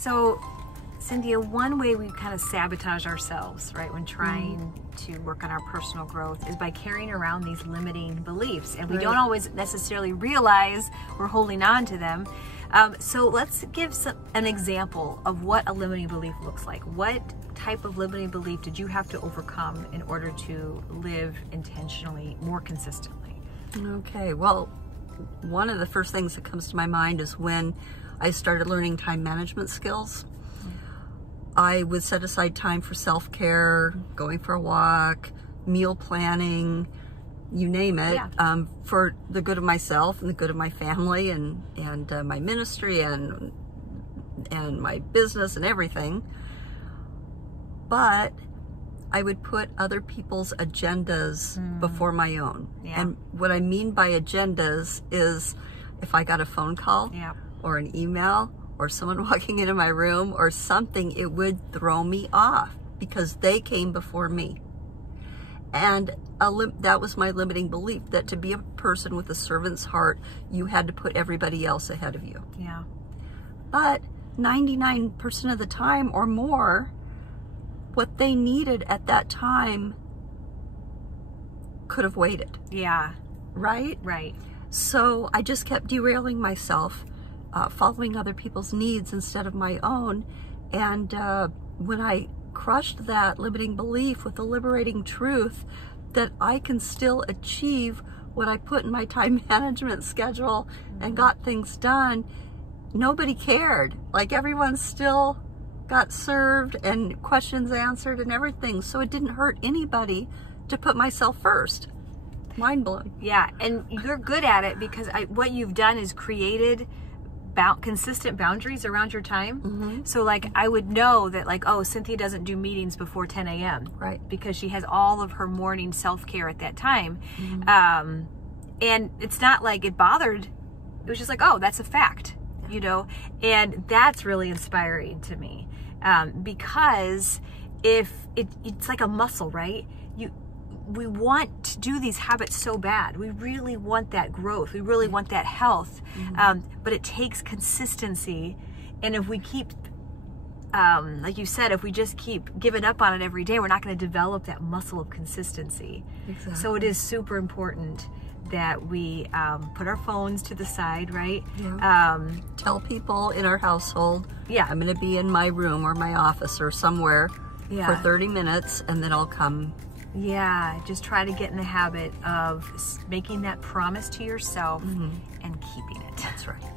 So, Cynthia, one way we kind of sabotage ourselves, right, when trying to work on our personal growth is by carrying around these limiting beliefs. And we don't always necessarily realize we're holding on to them. So let's give an example of what a limiting belief looks like. What type of limiting belief did you have to overcome in order to live intentionally, more consistently? Okay, well, one of the first things that comes to my mind is when I started learning time management skills. I would set aside time for self-care, going for a walk, meal planning, you name it, for the good of myself and the good of my family and my ministry and my business and everything. But I would put other people's agendas before my own. And what I mean by agendas is if I got a phone call or an email or someone walking into my room or something, it would throw me off because they came before me. And that was my limiting belief, that to be a person with a servant's heart, you had to put everybody else ahead of you. Yeah. But 99% of the time or more, what they needed at that time could have waited. Yeah. Right? Right. So I just kept derailing myself, following other people's needs instead of my own. And when I crushed that limiting belief with the liberating truth that I can still achieve what I put in my time management schedule and got things done, nobody cared. Like, everyone still got served and questions answered and everything. So it didn't hurt anybody to put myself first. Mind blowing. Yeah, and you're good at it because what you've done is created consistent boundaries around your time. So like, I would know that, like, oh, Cynthia doesn't do meetings before 10 a.m. Right. Because she has all of her morning self-care at that time. And it's not like it bothered. It was just like, oh, that's a fact, you know? And that's really inspiring to me. Because if it's like a muscle, right? We want to do these habits so bad. We really want that growth. We really want that health. But it takes consistency. And if we keep, like you said, if we just keep giving up on it every day, we're not going to develop that muscle of consistency. Exactly. So it is super important that we put our phones to the side, right? Tell people in our household, I'm going to be in my room or my office or somewhere for 30 minutes, and then I'll come. Just try to get in the habit of making that promise to yourself and keeping it. That's right.